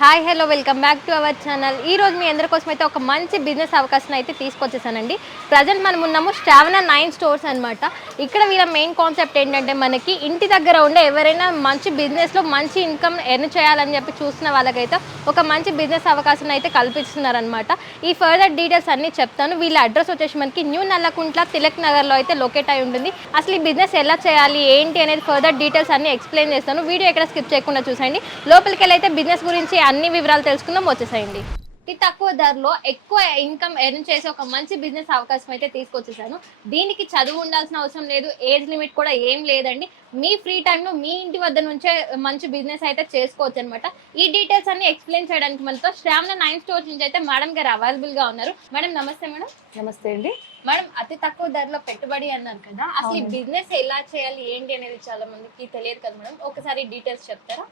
Hi hello welcome back to our channel. ఈ రోజు మీ అందరి కోసం అయితే ఒక మంచి బిజినెస్ అవకాశం అయితే తీసుకొచ్చేసానండి. ప్రజెంట్ మనం ఉన్నాము శ్రావణ 9 స్టోర్స్ అనమాట. ఇక్కడ వీళ్ళ మెయిన్ కాన్సెప్ట్ ఏంటంటే మనకి ఇంటి దగ్గర ఉండే ఎవరైనా మంచి బిజినెస్లో మంచి ఇన్కమ్ ఎర్న్ చేయాలని చెప్పి చూసిన వాళ్ళకైతే ఒక మంచి బిజినెస్ అవకాశం అయితే కల్పిస్తున్నారనమాట. ఈ ఫర్దర్ డీటెయిల్స్ అన్నీ చెప్తాను. వీళ్ళ అడ్రస్ వచ్చేసి మనకి న్యూ నల్లకుంట్ల తిలక్ నగర్లో అయితే లొకేట్ అయి ఉంటుంది. అసలు ఈ బిజినెస్ ఎలా చేయాలి ఏంటి అనేది ఫర్దర్ డీటెయిల్స్ అన్నీ ఎక్స్ప్లెయిన్ చేస్తాను. వీడియో ఎక్కడ స్కిప్ చేయకుండా చూసండి. లోపలికి వెళ్ళైతే బిజినెస్ గురించి అన్ని వివరాలు తెలుసుకుందాం, వచ్చేసేయండి. అతి తక్కువ ధరలో ఎక్కువ ఇన్కమ్ ఎర్న్ చేసే ఒక మంచి బిజినెస్ అవకాశం అయితే తీసుకొచ్చేసాను. దీనికి చదువు ఉండాల్సిన అవసరం లేదు, ఏజ్ లిమిట్ కూడా ఏం లేదండి. మీ ఫ్రీ టైంలో మీ ఇంటి వద్ద నుంచే మంచి బిజినెస్ అయితే చేసుకోవచ్చు అనమాట. ఈ డీటెయిల్స్ అన్ని ఎక్స్ప్లెయిన్ చేయడానికి మనతో శ్రావణ 9 స్టోర్స్ నుంచి అయితే మేడం గారు అవైలబుల్గా ఉన్నారు. మేడం నమస్తే. మేడం నమస్తే అండి. మేడం, అతి తక్కువ ధరలో పెట్టుబడి అన్నారు కదా, అసలు ఈ బిజినెస్ ఎలా చేయాలి ఏంటి అనేది చాలా మందికి తెలియదు కదా మేడం, ఒకసారి డీటెయిల్స్ చెప్తారా?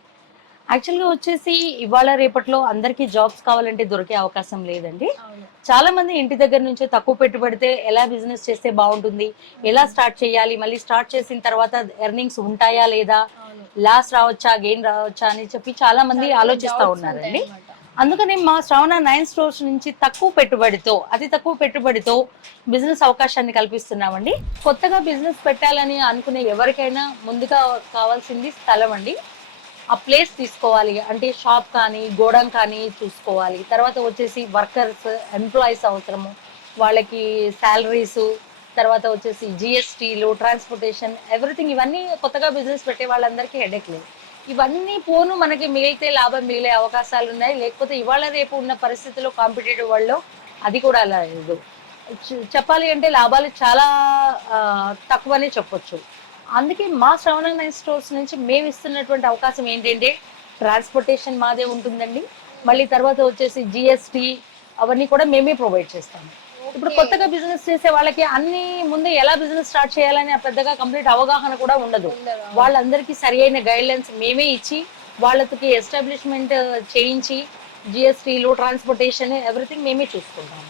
యాక్చువల్గా వచ్చేసి ఇవాళ రేపట్లో అందరికీ జాబ్స్ కావాలంటే దొరికే అవకాశం లేదండి. చాలా మంది ఇంటి దగ్గర నుంచే తక్కువ పెట్టుబడితే ఎలా బిజినెస్ చేస్తే బాగుంటుంది, ఎలా స్టార్ట్ చేయాలి, మళ్ళీ స్టార్ట్ చేసిన తర్వాత ఎర్నింగ్స్ ఉంటాయా లేదా, లాస్ రావచ్చా గెయిన్ రావచ్చా అని చెప్పి చాలా మంది ఆలోచిస్తూ ఉన్నారండి. అందుకని మా శ్రావణ 9 స్టోర్స్ నుంచి అతి తక్కువ పెట్టుబడితో బిజినెస్ అవకాశాన్ని కల్పిస్తున్నామండి. కొత్తగా బిజినెస్ పెట్టాలని అనుకునే ఎవరికైనా ముందుగా కావాల్సింది స్థలం అండి. ఆ ప్లేస్ తీసుకోవాలి, అంటే షాప్ కానీ గోడౌన్ కానీ చూసుకోవాలి. తర్వాత వచ్చేసి వర్కర్స్ ఎంప్లాయీస్ అవసరము, వాళ్ళకి శాలరీస్, తర్వాత వచ్చేసి జిఎస్టీలు, ట్రాన్స్పోర్టేషన్, ఎవ్రీథింగ్. ఇవన్నీ కొత్తగా బిజినెస్ పెట్టే వాళ్ళందరికీ హెడేక్ లేదు. ఇవన్నీ పోను మనకి మిగిలితే లాభం మిగిలే అవకాశాలు ఉన్నాయి. లేకపోతే ఇవాళ రేపు ఉన్న పరిస్థితుల్లో కాంపిటేటివ్ వరల్డ్లో అది కూడా అలా లేదు. చెప్పాలి అంటే లాభాలు చాలా తక్కువనే చెప్పొచ్చు. అందుకే మా శ్రవణ 9 స్టోర్స్ నుంచి మేము ఇస్తున్నటువంటి అవకాశం ఏంటంటే ట్రాన్స్పోర్టేషన్ మాదే ఉంటుందండి. మళ్ళీ తర్వాత వచ్చేసి జిఎస్టీ అవన్నీ కూడా మేమే ప్రొవైడ్ చేస్తాము. ఇప్పుడు కొత్తగా బిజినెస్ చేసే వాళ్ళకి అన్ని ముందు ఎలా బిజినెస్ స్టార్ట్ చేయాలని పెద్దగా కంప్లీట్ అవగాహన కూడా ఉండదు. వాళ్ళందరికీ సరి అయిన గైడ్ లైన్స్ మేమే ఇచ్చి వాళ్ళకి ఎస్టాబ్లిష్మెంట్ చేయించి జిఎస్టీలు, ట్రాన్స్పోర్టేషన్, ఎవ్రీథింగ్ మేమే చూసుకుంటాము.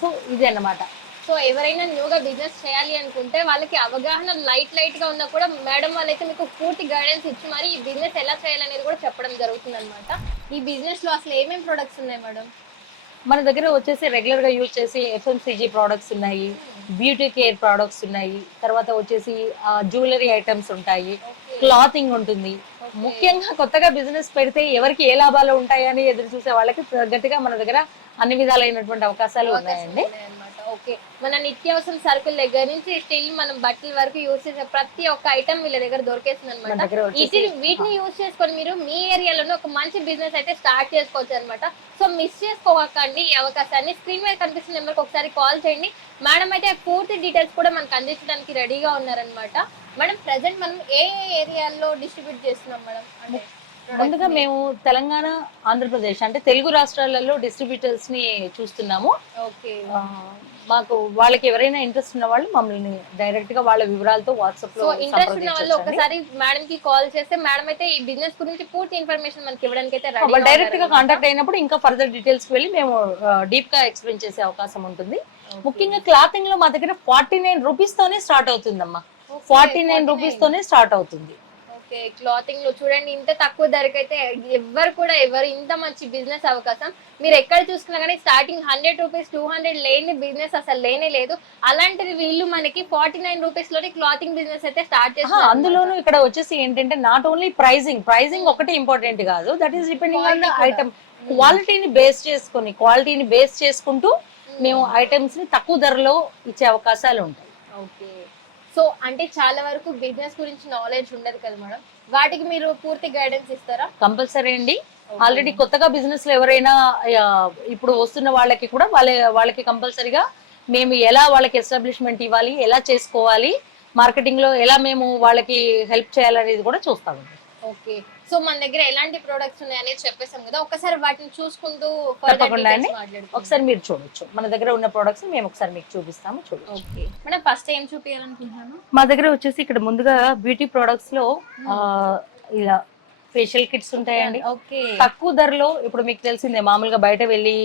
సో ఇది అన్నమాట. సో ఎవరైనా న్యూగా బిజినెస్ చేయాలి అనుకుంటే వాళ్ళకి అవగాహన లైట్ గా ఉన్నా కూడా మేడం వాళ్ళైతే మీకు పూర్తి గైడెన్స్ ఇచ్చి మరి ఈ బిజినెస్ ఎలా చేయాలనేది కూడా చెప్పడం జరుగుతుంది అనమాట. ఈ బిజినెస్ లో అసలు ఏమేమి ప్రొడక్ట్స్ ఉన్నాయి మేడం? మన దగ్గర వచ్చేసి రెగ్యులర్ గా యూజ్ చేసి ఎఫ్ఎంసీజీ ప్రోడక్ట్స్ ఉన్నాయి, బ్యూటీ కేర్ ప్రోడక్ట్స్ ఉన్నాయి, తర్వాత వచ్చేసి జ్యువెలరీ ఐటమ్స్ ఉంటాయి, క్లాతింగ్ ఉంటుంది. ముఖ్యంగా కొత్తగా బిజినెస్ పెడితే ఎవరికి ఏ లాభాలు ఉంటాయని ఎదురు చూసే వాళ్ళకి గట్టిగా మన దగ్గర అన్ని విధాలైనటువంటి అవకాశాలు ఉన్నాయండి. ఓకే, మన నిత్యావసర సరుకుల దగ్గర నుంచి స్టిల్ మనం బట్టల వరకు యూజ్ చేసే ప్రతి ఒక్క ఐటమ్ వీళ్ళ దగ్గర దొరికేస్తుంది అనమాట. వీటిని యూజ్ చేసుకొని మీరు మీ ఏరియాలోనే ఒక మంచి బిజినెస్ అయితే స్టార్ట్ చేసుకోవచ్చు అనమాట. సో మిస్ చేసుకోకండి ఈ అవకాశాన్ని. స్క్రీన్ మీద కనిపిస్తున్న నెంబర్కి ఒకసారి కాల్ చేయండి. మేడం అయితే పూర్తి డీటెయిల్స్ కూడా మనకు అందించడానికి రెడీగా ఉన్నారనమాట. మేడం ప్రెసెంట్ మనం ఏ ఏరియాలో డిస్ట్రిబ్యూట్ చేస్తున్నాం మేడం? అంటే ముందుగా మేము తెలంగాణ, ఆంధ్రప్రదేశ్ అంటే తెలుగు రాష్ట్రాలలో డిస్ట్రిబ్యూటర్స్ ని చూస్తున్నాము. మాకు వాళ్ళకి ఎవరైనా ఇంట్రెస్ట్ ఉన్న వాళ్ళు మమ్మల్ని డైరెక్ట్ గా వాళ్ళ వివరాలతో వాట్సాప్ లో ఇంట్రెస్ట్ ఉన్న వాళ్ళు ఒకసారి మేడం కి కాల్ చేస్తే మేడం అయితే ఈ బిజినెస్ గురించి పూర్తి ఇన్ఫర్మేషన్ మనకి ఇవ్వడానికి అయితే డైరెక్ట్ గా కాంటాక్ట్ అయినప్పుడు ఇంకా ఫర్దర్ డీటెయిల్స్ కి వెళ్ళి మేము డీప్ గా ఎక్స్ప్లెయిన్ చేసే అవకాశం ఉంటుంది. ముఖ్యంగా క్లాతింగ్ లో మా దగ్గర 49 రూపీస్ తోనే స్టార్ట్ అవుతుందమ్మా. 49 రూపీస్ తోనే స్టార్ట్ అవుతుంది. క్లాతింగ్ లో చూడండి, ఇంత తక్కువ ధరకైతే ఎవరు ఇంత మంచి బిజినెస్ అవకాశం మీరు ఎక్కడ చూసుకున్నా కానీ స్టార్టింగ్ 100 రూపీస్ 200 లేని బిజినెస్ అసలు లేనే లేదు. అలాంటిది వీళ్ళు మనకి 49 రూపీస్ లోని క్లాతింగ్ బిజినెస్ అయితే స్టార్ట్ చేస్తారు. అందులోనూ ఇక్కడ వచ్చేసి ఏంటంటే నాట్ ఓన్లీ ప్రైజింగ్ ఒకటి ఇంపార్టెంట్ కాదు. That is depending on the item. క్వాలిటీని బేస్ చేసుకుంటూ మేము ఐటమ్స్ ని తక్కువ ధరలో ఇచ్చే అవకాశాలు ఉంటాయి. ఓకే, సో అంటే చాలా వరకు బిజినెస్ గురించి నాలెడ్జ్ ఉండదు కదా మేడం, వాటికి మీరు పూర్తి గైడెన్స్ ఇస్తారా? కంపల్సరీ అండి. ఆల్రెడీ కొత్తగా బిజినెస్ లో ఎవరైనా ఇప్పుడు వస్తున్న వాళ్ళకి కూడా వాళ్ళకి కంపల్సరీగా మేము ఎలా వాళ్ళకి ఎస్టాబ్లిష్మెంట్ ఇవ్వాలి, ఎలా చేసుకోవాలి, మార్కెటింగ్ లో ఎలా మేము వాళ్ళకి హెల్ప్ చేయాలనేది కూడా చూస్తామండి. ఓకే, సో మన దగ్గర ఎలాంటి ప్రొడక్ట్స్ ఉన్నాయనేది చెప్పేసాం కదా, ఒకసారి వాటిని చూసుకుంటూ తప్పకుండా అండి ఒకసారి మీరు చూడొచ్చు. మన దగ్గర ఉన్న ప్రొడక్ట్స్ మేము ఒకసారి మీకు చూపిస్తాము, చూడండి. ఓకే మేడం, ఫస్ట్ ఏం చూపించాలనుకుంటున్నాను? మా దగ్గర వచ్చేసి ఇక్కడ ముందుగా బ్యూటీ ప్రొడక్ట్స్ లో ఇలా ఫేషియల్ కిట్స్ ఉంటాయండి. తక్కువ ధరలో. ఇప్పుడు మీకు తెలిసిందే మామూలుగా బయట వెళ్ళి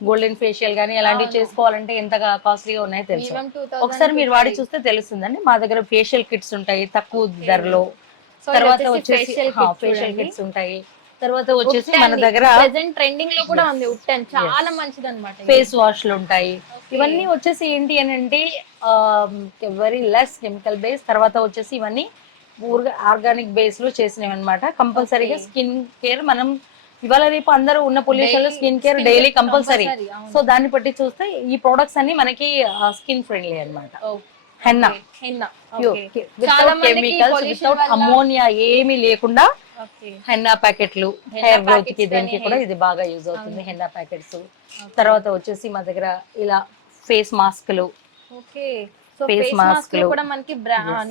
గోల్డెన్ ఫేషియల్ గానీ అలాంటివి చేసుకోవాలంటే ఎంత కాస్ట్లీగా ఉన్నాయో తెలుసు. ఒకసారి మీరు వాడి చూస్తే తెలుస్తుందండి. మా దగ్గర ఫేషియల్ కిట్స్ ఉంటాయి తక్కువ ధరలో. తర్వాత వచ్చేసి ఫేషియల్ కిట్స్ ఉంటాయి. తర్వాత వచ్చేసి మన దగ్గర ప్రెజెంట్ ట్రెండింగ్ లో కూడా ఉంది ఉట్టన్, చాలా మంచిది అనమాట. ఫేస్ వాష్లు ఉంటాయి. ఇవన్నీ వచ్చేసి ఏంటి అని అంటే వెరీ లెస్ కెమికల్ బేస్. తర్వాత వచ్చేసి ఇవన్నీ ఆర్గానిక్ బేస్ లో చేసినవి అనమాట. కంపల్సరీగా స్కిన్ కేర్ మనం ఇవాళ రేపు అందరూ ఉన్న పొల్యూషన్ లో skin care daily compulsory. So దాన్ని బట్టి చూస్తే ఈ ప్రొడక్ట్స్ అన్ని మనకి స్కిన్ ఫ్రెండ్లీ అనమాట. Henna without chemicals, without ammonia ఏమీ లేకుండా హెన్నా ప్యాకెట్లు హెయిర్ గ్రోత్ కి దేనికి కూడా ఇది బాగా యూజ్ అవుతుంది. Henna packets. తర్వాత వచ్చేసి మా దగ్గర ఇలా ఫేస్ మాస్క్లు, ఫేస్ మాస్క్ కూడా మనకి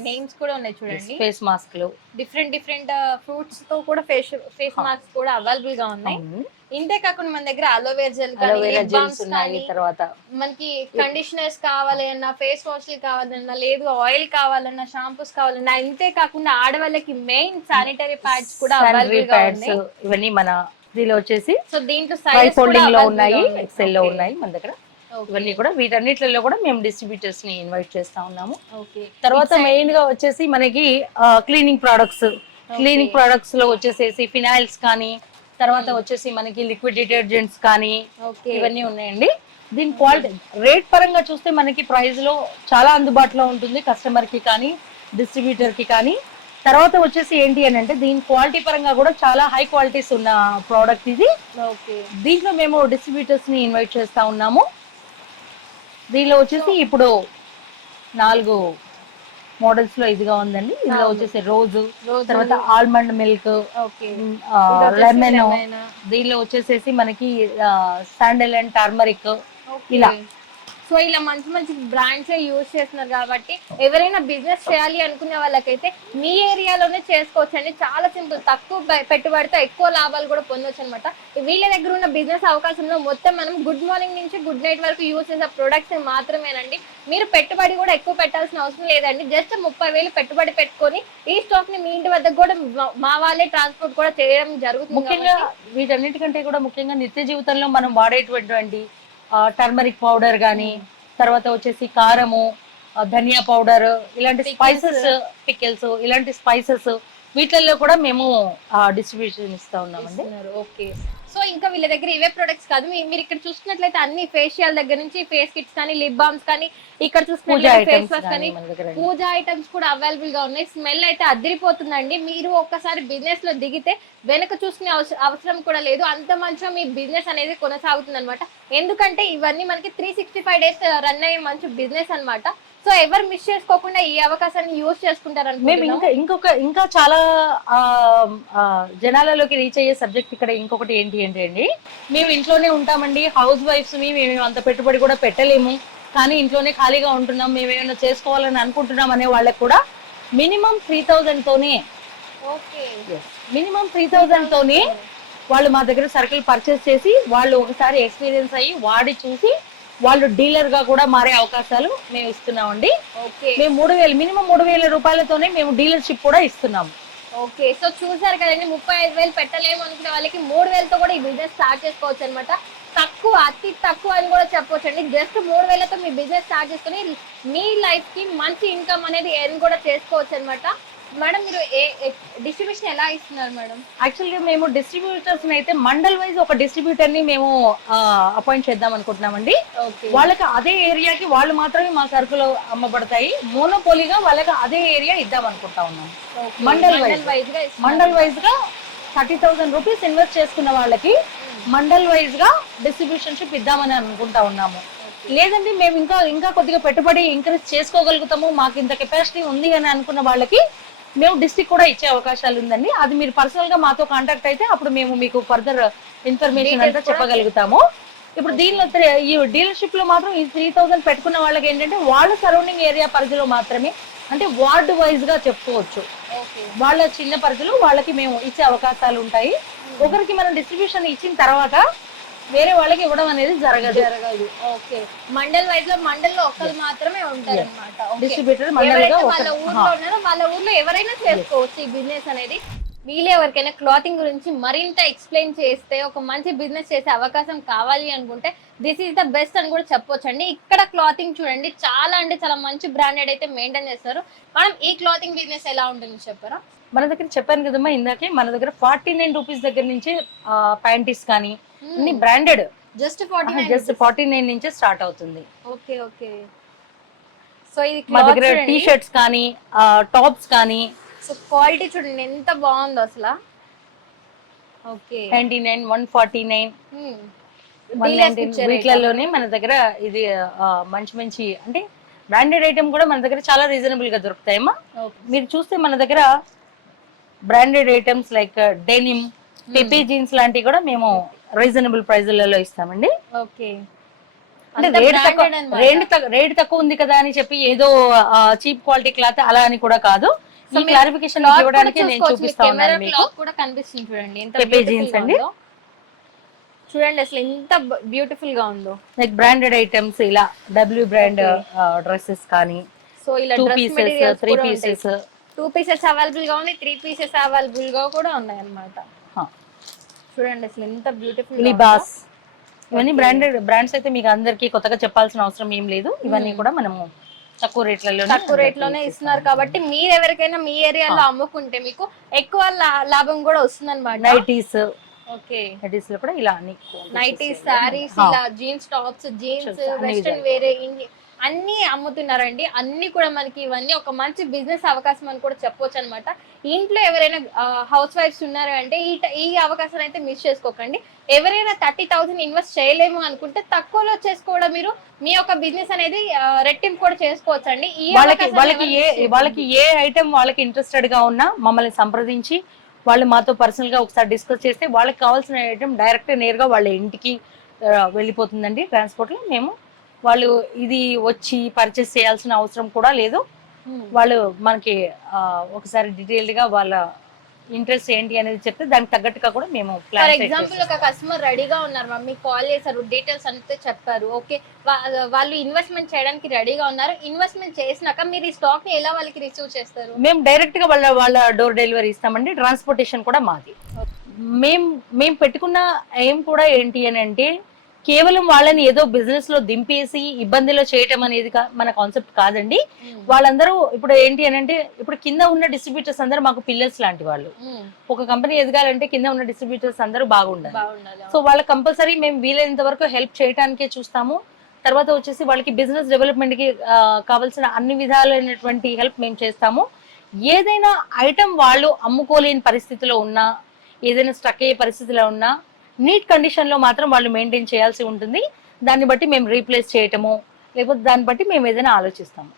నేమ్స్ కూడా ఉన్నాయి చూడండి. ఫేస్ మాస్క్లు డిఫరెంట్ ఫ్రూట్స్ తో కూడా ఫేస్ మాస్క్ కూడా అవైలబుల్ గా ఉన్నాయి. ఇంతే కాకుండా మన దగ్గర అలోవేరా జెల్ కానీ, తర్వాత మనకి కండిషనర్స్ కావాలన్నా, ఫేస్ వాష్లు కావాలన్నా, లేదు ఆయిల్ కావాలన్నా, షాంపూస్ కావాలన్నా, ఇంతే కాకుండా ఆడవాళ్ళకి మెయిన్ శానిటరీ ప్యాడ్స్ కూడా అవైలబుల్ గా ఉన్నాయి. ఇవన్నీ మన దీనిలో వచ్చేసి సో దీంట్లో సైజ్ ఫోల్డింగ్ లో ఉన్నాయి, ఎక్సెల్ లో ఉన్నాయి మన దగ్గర. ఇవన్నీ కూడా వీటన్నిటిలో కూడా మేము డిస్ట్రిబ్యూటర్స్ ని ఇన్వైట్ చేస్తా ఉన్నాము. తర్వాత మెయిన్ గా వచ్చేసి మనకి క్లీనింగ్ ప్రొడక్ట్స్ లో వచ్చేసేసి ఫినాయిల్స్ కానీ, తర్వాత వచ్చేసి మనకి లిక్విడ్ డిటర్జెంట్స్ కానీ ఇవన్నీ ఉన్నాయండి. దీని క్వాలిటీ రేట్ పరంగా చూస్తే మనకి ప్రైస్ లో చాలా అందుబాటులో ఉంటుంది కస్టమర్ కి కానీ, డిస్ట్రిబ్యూటర్ కి కానీ. తర్వాత వచ్చేసి ఏంటి అని అంటే దీని క్వాలిటీ పరంగా కూడా చాలా హై క్వాలిటీస్ ఉన్న ప్రోడక్ట్ ఇది. దీంట్లో మేము డిస్ట్రిబ్యూటర్స్ ని ఇన్వైట్ చేస్తా ఉన్నాము. దీనిలో వచ్చేసి ఇప్పుడు 4 మోడల్స్ లో ఇదిగా ఉందండి. ఇందులో వచ్చేసి రోజు, తర్వాత ఆల్మండ్ మిల్క్, లెమన్, దీనిలో వచ్చేసేసి మనకి శాండల్ అండ్ టర్మరిక్ ఇలా. సో ఇలా మంచి బ్రాండ్స్ యూజ్ చేస్తున్నారు కాబట్టి ఎవరైనా బిజినెస్ చేయాలి అనుకునే వాళ్ళకైతే మీ ఏరియాలోనే చేసుకోవచ్చు అండి. చాలా సింపుల్, తక్కువ పెట్టుబడితో ఎక్కువ లాభాలు కూడా పొందొచ్చు అనమాట. వీళ్ళ దగ్గర ఉన్న బిజినెస్ అవకాశంలో మొత్తం మనం గుడ్ మార్నింగ్ నుంచి గుడ్ నైట్ వరకు యూజ్ చేసే ప్రొడక్ట్స్ మాత్రమేనండి. మీరు పెట్టుబడి కూడా ఎక్కువ పెట్టాల్సిన అవసరం లేదండి. జస్ట్ 30,000 పెట్టుబడి పెట్టుకొని ఈ స్టాక్ ని మీ ఇంటి వద్దకు కూడా మా వాళ్ళే ట్రాన్స్పోర్ట్ కూడా చేయడం జరుగుతుంది. ముఖ్యంగా వీటన్నిటికంటే కూడా ముఖ్యంగా నిత్య జీవితంలో మనం వాడేటువంటి టర్మరిక్ పౌడర్ కానీ, తర్వాత వచ్చేసి కారము, ధనియా పౌడర్, ఇలాంటి స్పైసెస్, పికిల్స్, ఇలాంటి స్పైసెస్ వీటిల్లో కూడా మేము డిస్ట్రిబ్యూషన్ ఇస్తా ఉన్నామండి. ఓకే. సో ఇంకా వీళ్ళ దగ్గర ఇవే ప్రొడక్ట్స్ కాదు, మీరు ఇక్కడ చూసుకున్నట్లయితే అన్ని ఫేషియల్ దగ్గర నుంచి ఫేస్ కిట్స్ కానీ, లిప్ బామ్స్ కానీ, ఇక్కడ చూసుకున్నట్లయితే ఫేస్ వాష్ కానీ, పూజా ఐటమ్స్ కూడా అవైలబుల్ గా ఉన్నాయి. స్మెల్ అయితే అదిరిపోతుందండి. మీరు ఒక్కసారి బిజినెస్ లో దిగితే వెనక చూసుకునే అవసరం కూడా లేదు. అంత మంచిగా మీ బిజినెస్ అనేది కొనసాగుతుంది అనమాట. ఎందుకంటే ఇవన్నీ మనకి 365 days రన్ అయ్యే మంచి బిజినెస్ అనమాట. సో ఎవరు మిస్ చేసుకోకుండా ఈ అవకాశాన్ని యూజ్ చేసుకుంటారు. మేము ఇంకా చాలా జనాలలోకి రీచ్ అయ్యే సబ్జెక్ట్ ఇక్కడ ఇంకొకటి ఏంటి అండి, మేము ఇంట్లోనే ఉంటామండి, హౌస్ వైఫ్స్, మేము అంత పెట్టుబడి కూడా పెట్టలేము, కానీ ఇంట్లోనే ఖాళీగా ఉంటున్నాం, మేము ఏమైనా చేసుకోవాలని అనుకుంటున్నాం అనే వాళ్ళకి కూడా మినిమం 3,000 తోనే వాళ్ళు మా దగ్గర సరుకులు పర్చేస్ చేసి వాళ్ళు ఒకసారి ఎక్స్పీరియన్స్ అయ్యి వాడి చూసి వాళ్ళు డీలర్ గా కూడా మారే అవకాశాలు మేము ఇస్తున్నామండి. మేము 3,000 మినిమం 3,000 రూపాయలతోనే మేము డీలర్షిప్ కూడా ఇస్తున్నాము. ఓకే. సో చూసారు కదండి, 35,000 పెట్టలేము అనుకునే వాళ్ళకి 3,000తో కూడా ఈ బిజినెస్ స్టార్ట్ చేసుకోవచ్చు అనమాట. తక్కువ, అతి తక్కువ అని కూడా చెప్పొచ్చు అండి. జస్ట్ 3,000తో మీ బిజినెస్ స్టార్ట్ చేసుకుని మీ లైఫ్ కి మంచి ఇన్కమ్ అనేది ఎర్న్ కూడా చేసుకోవచ్చు అనమాట. మేడం మీరు డిస్ట్రిబ్యూషన్ ఎలా ఇస్తున్నారు మేడం? యాక్చువల్గా మేము డిస్ట్రిబ్యూటర్స్ అయితే మండల్ వైజ్ ఒక డిస్ట్రిబ్యూటర్ ని మేము అపాయింట్ చేద్దాం అనుకుంటున్నామండి. వాళ్ళకి అదే ఏరియాకి వాళ్ళు మాత్రమే మా సరుకులు అమ్మబడతాయి. మోనోపోలీగా వాళ్ళకి అదే ఏరియా ఇద్దాం అనుకుంటా ఉన్నాం. మండల్ వైజ్ గా 30,000 రూపీస్ ఇన్వెస్ట్ చేసుకున్న వాళ్ళకి మండల్ వైజ్ గా డిస్ట్రిబ్యూషన్షిప్ ఇద్దామని అనుకుంటా ఉన్నాము. లేదండి మేము ఇంకా కొద్దిగా పెట్టుబడి ఇంక్రీజ్ చేసుకోగలుగుతాము, మాకు ఇంత కెపాసిటీ ఉంది అని అనుకున్న వాళ్ళకి మేము డిస్ట్రిక్ట్ కూడా ఇచ్చే అవకాశాలు ఉందండి. అది మీరు పర్సనల్ గా మాతో కాంటాక్ట్ అయితే అప్పుడు మేము మీకు ఫర్దర్ ఇన్ఫర్మేషన్ అంతా చెప్పగలుగుతాము. ఇప్పుడు దీనిలో ఈ డీలర్షిప్ లో మాత్రం ఈ 3,000 పెట్టుకున్న వాళ్ళకి ఏంటంటే వాళ్ళ సరౌండింగ్ ఏరియా పరిధిలో మాత్రమే, అంటే వార్డు వైజ్ గా చెప్పుకోవచ్చు, వాళ్ళ చిన్న పరిధిలో వాళ్ళకి మేము ఇచ్చే అవకాశాలు ఉంటాయి. ఒకరికి మనం డిస్ట్రిబ్యూషన్ ఇచ్చిన తర్వాత వేరే వాళ్ళకి ఇవ్వడం అనేది జరగదు. ఓకే. మండల్ వైజ్ లో మండల్లో ఒక్కరు మాత్రమే ఉంటారు అన్నమాట. డిస్ట్రిబ్యూటర్ వాళ్ళ ఊర్లో ఎవరైనా చేసుకోవచ్చు ఈ బిజినెస్ అనేది. వీళ్ళే ఎవరికైనా క్లాతింగ్ గురించి మరింత ఎక్స్ప్లెయిన్ చేస్తే ఒక మంచి బిజినెస్ చేసే అవకాశం కావాలి అనుకుంటే దిస్ ఈస్ ద బెస్ట్ అని కూడా చెప్పొచ్చు అండి. ఇక్కడ క్లాతింగ్ చూడండి, చాలా అంటే చాలా మంచి బ్రాండెడ్ అయితే మెయింటైన్ చేస్తారు. మనం ఈ క్లాతింగ్ బిజినెస్ ఎలా ఉంటుంది చెప్పారా? మన దగ్గర చెప్పాను కదమ్మా ఇందాకే, మన దగ్గర 49 రూపీస్ దగ్గర నుంచి ప్యాంటీస్ కానీ అన్ని బ్రాండెడ్, జస్ట్ జస్ట్ 49 నుంచే స్టార్ట్ అవుతుంది. Okay okay. సో ఇది మా దగ్గర టీ షర్ట్స్ కానీ టాప్స్ కానీ సో క్వాలిటీ చూడండి ఎంత బాగుందో అసలు. ఓకే 99, 149, 119 వీటిలలోనే మన దగ్గర ఇది మంచి మంచి అంటే బ్రాండెడ్ ఐటమ్ కూడా మన దగ్గర చాలా రీజనబుల్ గా దొరుకుతాయమ్మా. మీరు చూస్తే మన దగ్గర branded items like denim, Peppy jeans లాంటివి కూడా మేము రీజనబుల్ ప్రైజ్లలో ఇస్తామండి. ఓకే అంటే రేట్ తక్కువ ఉంది కదా అని చెప్పి ఏదో చీప్ క్వాలిటీ క్లాత్ అలా అని కూడా కాదు. ఈ క్లారిఫికేషన్ ఇవ్వడానికి నేను చూపిస్తా ఉన్నాను మీకు. కూడా కనిపిస్తుంది చూడండి ఎంత పెపీ జీన్స్ అండి. చూడండి అసలు ఎంత బ్యూటిఫుల్ గా ఉందో. లైక్ బ్రాండెడ్ ఐటమ్స్ ఇలా డబ్ల్యూ బ్రాండ్ డ్రెస్సెస్ కానీ సో ఇలా 2 pieces, 3 pieces, 2 pieces అవైలబుల్ గా ఉంది, 3 pieces అవైలబుల్ గా కూడా ఉన్నాయి అన్నమాట. చూడండి అసలు ఎంత బ్యూటిఫుల్. లిబాస్ ఇవన్నీ బ్రాండ్స్ అయితే మీకు అందరికి కొత్తగా చెప్పాల్సిన అవసరం ఏం లేదు. ఇవన్నీ కూడా మనము తక్కువ రేట్లలోనే ఇస్తున్నారు కాబట్టి మీరు ఎవరికైనా మీ ఏరియాలో అమ్ముకుంటే మీకు ఎక్కువ లాభం కూడా వస్తుంది అన్నమాట. నైటీస్, ఓకే నైటీస్ లో కూడా ఇలా అన్ని నైటీస్, సారీస్, ఇలా జీన్స్ టాప్స్, జీన్స్, వెస్టర్న్ వేరే అన్ని అమ్ముతున్నారండి. అన్ని కూడా మనకి ఇవన్నీ ఒక మంచి బిజినెస్ అవకాశం అని కూడా చెప్పొచ్చు అనమాట. ఇంట్లో ఎవరైనా హౌస్ వైఫ్స్ ఉన్నారు అంటే ఈ అవకాశాన్ని అయితే మిస్ చేసుకోకండి. ఎవరైనా 30,000 ఇన్వెస్ట్ చేయలేము అనుకుంటే తక్కువలో చేసుకోవడం మీరు మీ యొక్క బిజినెస్ అనేది రెట్టింపు కూడా చేసుకోవచ్చు అండి. వాళ్ళకి ఏ ఐటమ్ వాళ్ళకి ఇంట్రెస్టెడ్ గా ఉన్నా మమ్మల్ని సంప్రదించి వాళ్ళు మాతో పర్సనల్ గా ఒకసారి డిస్కస్ చేస్తే వాళ్ళకి కావాల్సిన ఐటమ్ డైరెక్ట్ నేరుగా వాళ్ళ ఇంటికి వెళ్ళిపోతుందండి ట్రాన్స్పోర్ట్ లో. మేము వాళ్ళు ఇది వచ్చి పర్చేస్ చేయాల్సిన అవసరం కూడా లేదు. వాళ్ళు మనకి ఒకసారి డీటెయిల్డ్ గా వాళ్ళ ఇంట్రెస్ట్ ఏంటి అనేది చెప్తే దానికి తగ్గట్టుగా కూడా మేము ఫర్ ఎగ్జాంపుల్ ఒక కస్టమర్ రెడీగా ఉన్నారు, మమ్మీ కాల్ చేశారు, డీటెయిల్స్ అంతే చెప్పారు, ఓకే వాళ్ళు ఇన్వెస్ట్మెంట్ చేయడానికి రెడీగా ఉన్నారు. ఇన్వెస్ట్మెంట్ చేసినాక మీరు ఈ స్టాక్ ని ఎలా వాళ్ళకి రిసీవ్ చేస్తారు? మేము డైరెక్ట్ గా వాళ్ళ డోర్ డెలివరీ ఇస్తామండి. ట్రాన్స్పోర్టేషన్ కూడా మాది. మేము పెట్టుకున్న ఏం కూడా ఏంటి అని అంటే కేవలం వాళ్ళని ఏదో బిజినెస్ లో దింపేసి ఇబ్బందిలో చేయటం అనేది మన కాన్సెప్ట్ కాదండి. వాళ్ళందరూ ఇప్పుడు ఏంటి అని అంటే ఇప్పుడు కింద ఉన్న డిస్ట్రిబ్యూటర్స్ అందరూ మాకు పిల్లర్స్ లాంటి వాళ్ళు. ఒక కంపెనీ ఎదగాలంటే కింద ఉన్న డిస్ట్రిబ్యూటర్స్ అందరూ బాగుండాలి. సో వాళ్ళకి కంపల్సరీ మేము వీలైనంత వరకు హెల్ప్ చేయడానికే చూస్తాము. తర్వాత వచ్చేసి వాళ్ళకి బిజినెస్ డెవలప్మెంట్ కి కావాల్సిన అన్ని విధాలైనటువంటి హెల్ప్ మేము చేస్తాము. ఏదైనా ఐటమ్ వాళ్ళు అమ్ముకోలేని పరిస్థితిలో ఉన్నా, ఏదైనా స్ట్రక్ అయ్యే పరిస్థితిలో ఉన్నా నీట్ కండిషన్ లో మాత్రం వాళ్ళు మెయింటైన్ చేయాల్సి ఉంటుంది. దాన్ని బట్టి మేము రీప్లేస్ చేయటము, లేకపోతే దాన్ని బట్టి మేము ఏదైనా ఆలోచిస్తాము.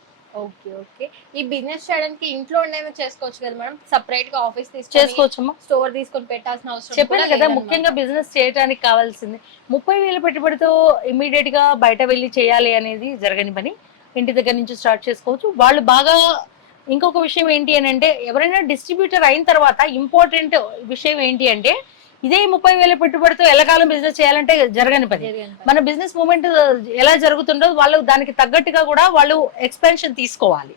Okay okay. ఈ బిజినెస్ చేయడానికి ఇంట్లో ఉండేవి చేసుకోవచ్చు కదా మేడం, సపరేట్ గా ఆఫీస్ చేసుకోవచ్చమ్మా, స్టోర్ తీసుకొని పెట్టాల్సిన అవసరం చెప్పాను కదా. ముఖ్యంగా బిజినెస్ చేయడానికి కావాల్సింది 30,000 పెట్టుబడితో ఇమీడియట్ గా బయట వెళ్ళి చేయాలి అనేది జరగని పని. ఇంటి దగ్గర నుంచి స్టార్ట్ చేసుకోవచ్చు. వాళ్ళు బాగా ఇంకొక విషయం ఏంటి అని అంటే ఎవరైనా డిస్ట్రిబ్యూటర్ అయిన తర్వాత ఇంపార్టెంట్ విషయం ఏంటి అంటే ఇదే 30,000 పెట్టుబడితో ఎల్లకాలం బిజినెస్ చేయాలంటే జరగని పని. మన బిజినెస్ మూమెంట్ ఎలా జరుగుతుందో వాళ్ళు దానికి తగ్గట్టుగా కూడా వాళ్ళు ఎక్స్పెన్షన్ తీసుకోవాలి.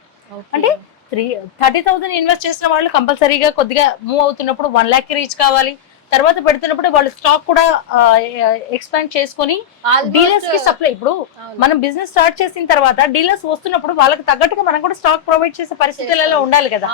అంటే 30,000 ఇన్వెస్ట్ చేసిన వాళ్ళు కంపల్సరీగా కొద్దిగా మూవ్ అవుతున్నప్పుడు 1 lakh రీచ్ కావాలి. తర్వాత పెడుతున్నప్పుడు వాళ్ళు స్టాక్ కూడా ఎక్స్పాండ్ చేసుకొని డీలర్స్ కి సప్లై. ఇప్పుడు మనం బిజినెస్ స్టార్ట్ చేసిన తర్వాత డీలర్స్ వస్తున్నప్పుడు వాళ్ళకి తగ్గట్టుగా మనం కూడా స్టాక్ ప్రొవైడ్ చేసే పరిస్థితులలో ఉండాలి కదా.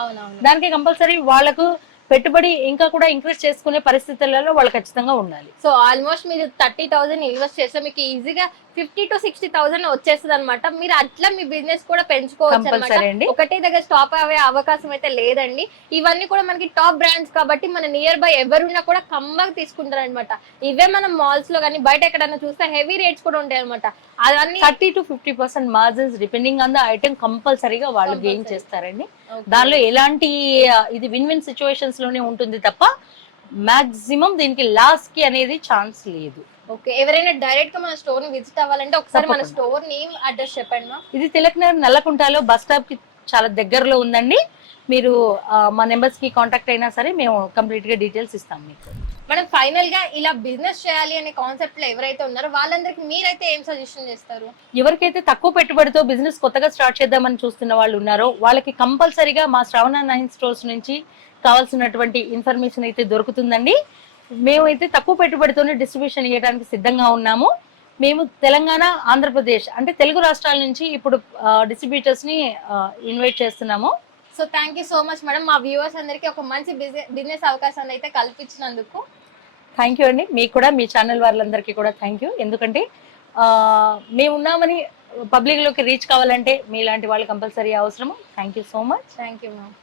దానికి కంపల్సరీ వాళ్ళకు పెట్టుబడి ఇంకా కూడా ఇంక్రీజ్ చేసుకునే పరిస్థితులలో వాళ్ళు ఖచ్చితంగా ఉండాలి. సో ఆల్మోస్ట్ మీరు 30,000 ఇన్వెస్ట్ చేస్తే మీకు ఈజీగా 50,000 to 60,000 వచ్చేస్తుంది అనమాట. మీరు అట్లా మీ బిజినెస్ కూడా పెంచుకోవచ్చు అనమాట. ఒకటే దగ్గర స్టాప్ అయ్యే అవకాశం అయితే లేదండి. ఇవన్నీ కూడా మనకి టాప్ బ్రాండ్స్ కాబట్టి మన నియర్ బై ఎవరున్నా కూడా కమ్మగా తీసుకుంటారు అనమాట. ఇవే మనం మాల్స్ లో కానీ బయట ఎక్కడైనా చూస్తే హెవీ రేట్స్ కూడా ఉంటాయి అనమాట. అవన్నీ 30 to 50% margins depending on the item కంపల్సరీగా వాళ్ళు గెయిన్ చేస్తారండి. దానిలో ఎలాంటి ఇది విన్ విన్ సిచ్యువేషన్స్ లోనే ఉంటుంది తప్ప మాక్సిమం దీనికి లాస్ కి అనేది ఛాన్స్ లేదు. ఓకే. ఎవరైనా డైరెక్ట్ గా మన స్టోర్ ని విజిట్ అవ్వాలంటే ఒకసారి మన స్టోర్ నేమ్ అడ్రస్ చెప్పండి మా. ఇది తిలక్నగర్ నల్లకుంటలో బస్ స్టాప్ కి చాలా దగ్గరలో ఉందండి. మీరు మా నెంబర్స్ కి కాంటాక్ట్ అయినా సరే మేము కంప్లీట్ గా డీటెయిల్స్ ఇస్తాం మీకు. మనం ఫైనల్ గా ఇలా బిజినెస్ చేయాలి అనే కాన్సెప్ట్ లో ఎవరైతే ఉన్నారో వాళ్ళందరికి మీరైతే ఏం సజెషన్ చేస్తారు? ఎవరికైతే తక్కువ పెట్టుబడితో బిజినెస్ కొత్తగా స్టార్ట్ చేద్దామని చూస్తున్న వాళ్ళు ఉన్నారో వాళ్ళకి కంపల్సరీగా మా శ్రావణ 9 స్టోర్స్ నుంచి కావాల్సినటువంటి ఇన్ఫర్మేషన్ అయితే దొరుకుతుందండి. మేమైతే తక్కువ పెట్టుబడితోనే డిస్ట్రిబ్యూషన్ ఇవ్వడానికి సిద్ధంగా ఉన్నాము. మేము తెలంగాణ, ఆంధ్రప్రదేశ్ అంటే తెలుగు రాష్ట్రాల నుంచి ఇప్పుడు డిస్ట్రిబ్యూటర్స్ ని ఇన్వైట్ చేస్తున్నాము. So thank you so much madam, మా వ్యూవర్స్ అందరికీ ఒక మంచి బిజినెస్ అవకాశాన్ని అయితే కల్పించినందుకు. థ్యాంక్ యూ అండి. మీకు కూడా మీ ఛానల్ వాళ్ళందరికీ కూడా థ్యాంక్ యూ. ఎందుకంటే మేము ఉన్నామని పబ్లిక్ లోకి రీచ్ కావాలంటే మీలాంటి వాళ్ళు కంపల్సరీ అవసరము. Thank you so much. Thank you ma'am.